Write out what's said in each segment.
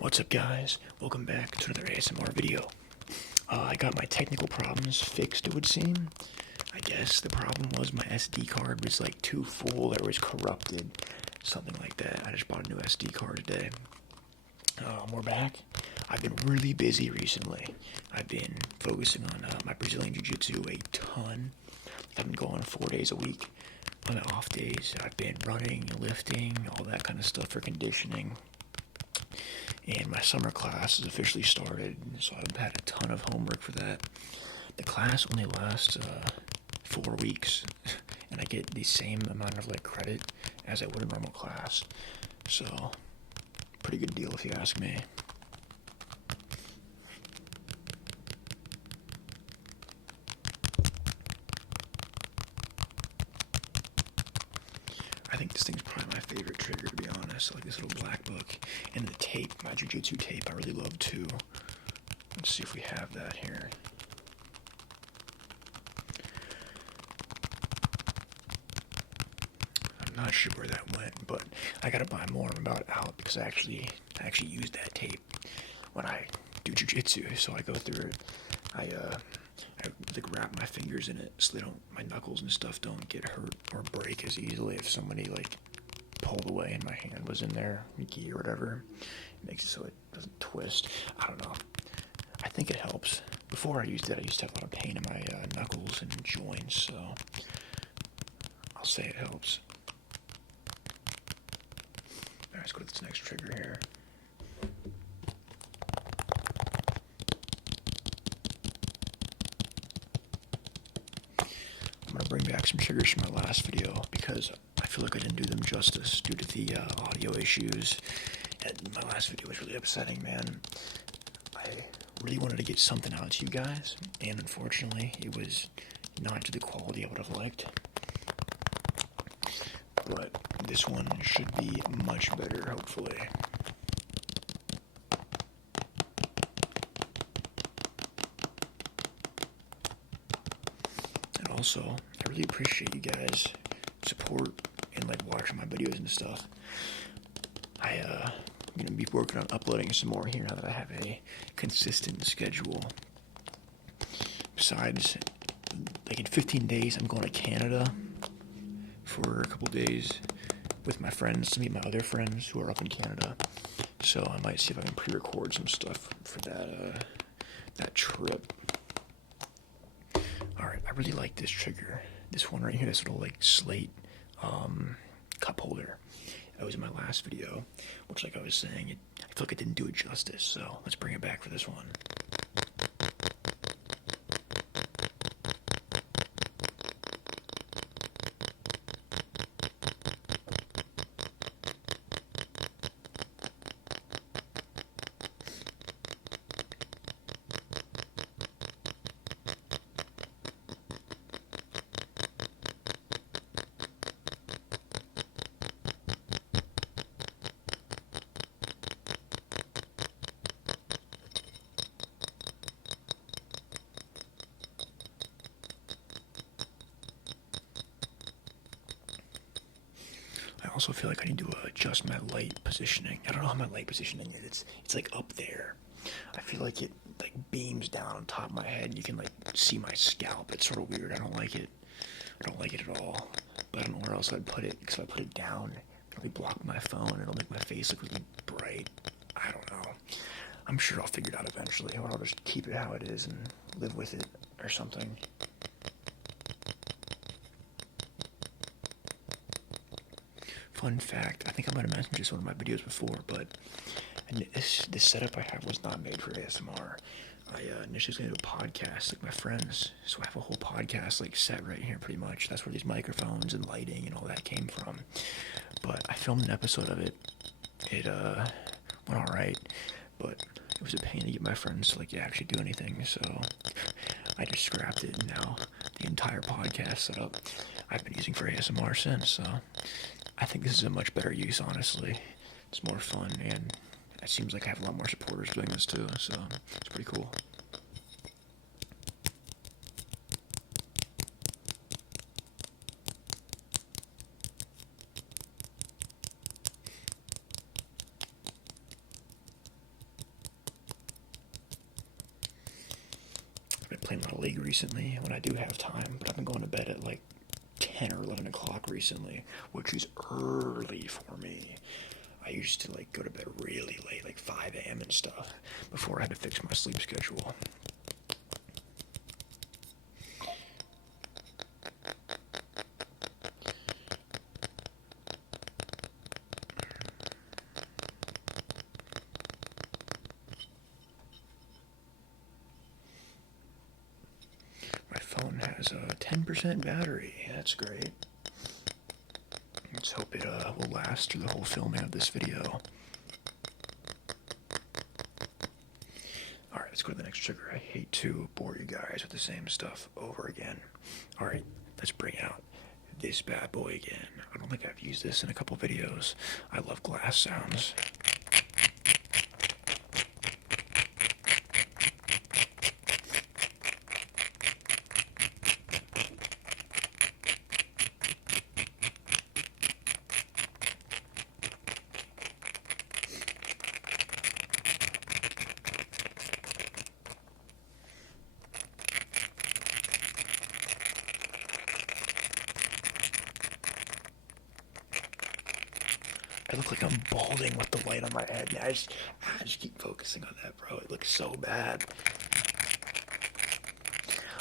What's up, guys? Welcome back to another ASMR video. I got my technical problems fixed, it would seem. I guess the problem was my SD card was like too full, or it was corrupted, something like that. I just bought a new SD card today. We're back. I've been really busy recently. I've been focusing on my Brazilian Jiu-Jitsu a ton. I've been going 4 days a week. On my off days, I've been running, lifting, all that kind of stuff for conditioning. And my summer class has officially started, so I've had a ton of homework for that. The class only lasts 4 weeks, and I get the same amount of credit as I would a normal class. So, pretty good deal if you ask me. I think this thing's probably my favorite trigger, to be honest. I like this little black book. And the tape, my jiu-jitsu tape, I really love too. Let's see if we have that here. I'm not sure where that went, but I gotta buy more. I'm about out because I actually use that tape when I do jiu-jitsu. So I go through it. I wrap my fingers in it so my knuckles and stuff don't get hurt or break as easily if somebody pulled away and my hand was in there, Mickey or whatever. It makes it so it doesn't twist. I don't know. I think it helps. Before I used it, I used to have a lot of pain in my knuckles and joints, so I'll say it helps. Alright, let's go to this next trigger here. I'm going to bring back some triggers from my last video because I feel like I didn't do them justice due to the audio issues. And my last video was really upsetting, man. I really wanted to get something out to you guys, and unfortunately, it was not to the quality I would have liked. But this one should be much better, hopefully. And also, I really appreciate you guys' support and watching my videos and stuff. I'm gonna be working on uploading some more here now that I have a consistent schedule. Besides, in 15 days, I'm going to Canada for a couple days with my friends to meet my other friends who are up in Canada. So I might see if I can pre-record some stuff for that trip. Alright, I really like this trigger. This one right here, this little slate cup holder. That was in my last video, which I was saying, I feel like I didn't do it justice, so let's bring it back for this one. I also feel like I need to adjust my light positioning. I don't know how my light positioning is. It's up there. I feel like it beams down on top of my head. You can see my scalp. It's sort of weird. I don't like it. I don't like it at all. But I don't know where else I'd put it, because if I put it down, it'll be blocking my phone. It'll make my face look really bright. I don't know. I'm sure I'll figure it out eventually, or I'll just keep it how it is and live with it or something. Fun fact, I think I might have mentioned this in one of my videos before, but this setup I have was not made for ASMR. I initially was going to do a podcast like my friends, so I have a whole podcast set right here pretty much. That's where these microphones and lighting and all that came from. But I filmed an episode of it. It went alright, but it was a pain to get my friends to actually do anything, so I just scrapped it, and now the entire podcast setup I've been using for ASMR since, so I think this is a much better use, honestly. It's more fun, and it seems like I have a lot more supporters doing this too, so it's pretty cool. playing a lot of League recently when I do have time, but I've been going to bed at like 10 or 11 o'clock recently, which is early for me. I used to like go to bed really late, like 5 a.m. and stuff, before I had to fix my sleep schedule. My phone has a 10% battery. That's great. Let's hope it will last through the whole filming of this video. Alright, let's go to the next trigger. I hate to bore you guys with the same stuff over again. Alright, let's bring out this bad boy again. I don't think I've used this in a couple videos. I love glass sounds. I look like I'm balding with the light on my head. I just keep focusing on that, bro. It looks so bad.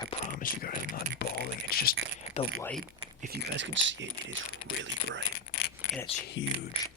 I promise you guys I'm not balding. It's just the light. If you guys can see it, it is really bright. And it's huge.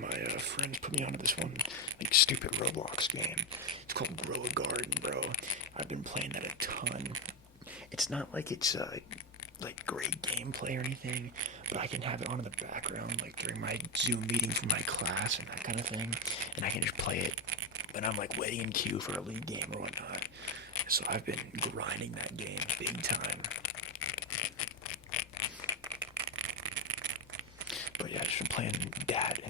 My friend put me onto this one, like, stupid Roblox game. It's called Grow a Garden, bro. I've been playing that a ton. It's not like it's, like, great gameplay or anything, but I can have it on in the background, like, during my Zoom meetings for my class and that kind of thing, and I can just play it when I'm, like, waiting in queue for a league game or whatnot. So I've been grinding that game big time. But yeah, I've just been playing that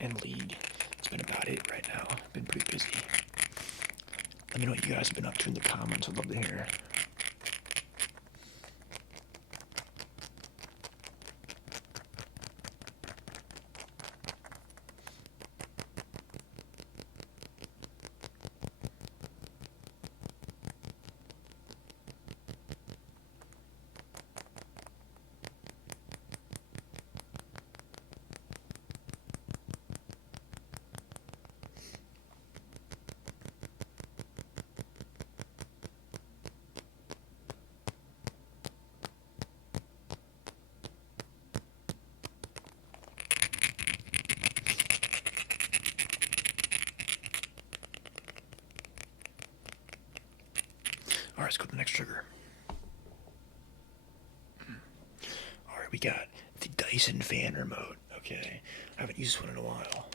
and League. That's been about it right now. I've been pretty busy. Let me know what you guys have been up to in the comments. I'd love to hear. Alright, let's go to the next trigger. Alright, we got the Dyson fan remote. Okay, I haven't used this one in a while.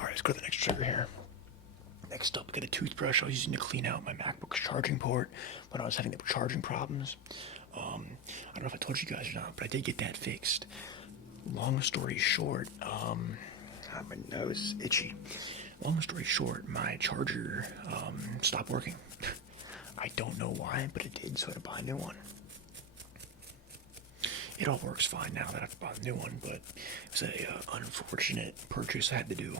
Alright, let's go to the next trigger here. Next up, we got a toothbrush I was using to clean out my MacBook's charging port when I was having the charging problems. I don't know if I told you guys or not, but I did get that fixed. Long story short, my nose itchy. Long story short, my charger stopped working. I don't know why, but it did, so I had to buy a new one. It all works fine now that I've bought a new one, but it was an unfortunate purchase I had to do.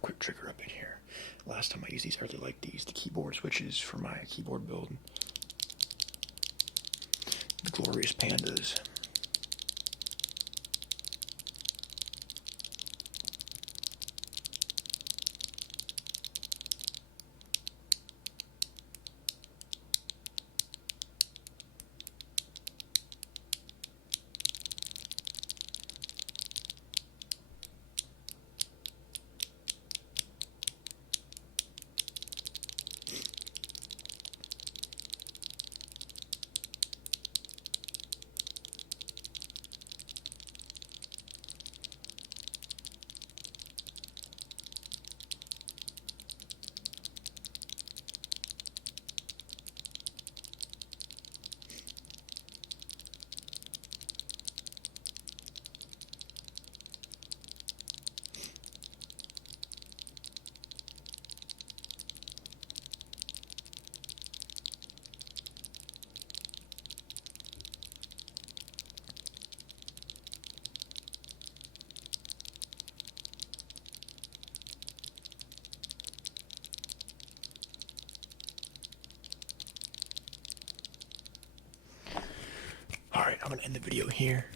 Quick trigger up in here. Last time I used these, I really liked these, the keyboard switches for my keyboard build. The Glorious Pandas. Alright, I'm going to end the video here.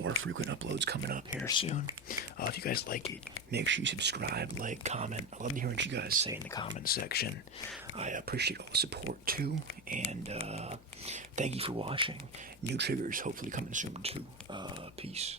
More frequent uploads coming up here soon. If you guys like it, make sure you subscribe, like, comment. I love to hear what you guys say in the comment section. I appreciate all the support too, and thank you for watching. New triggers hopefully coming soon too. Peace.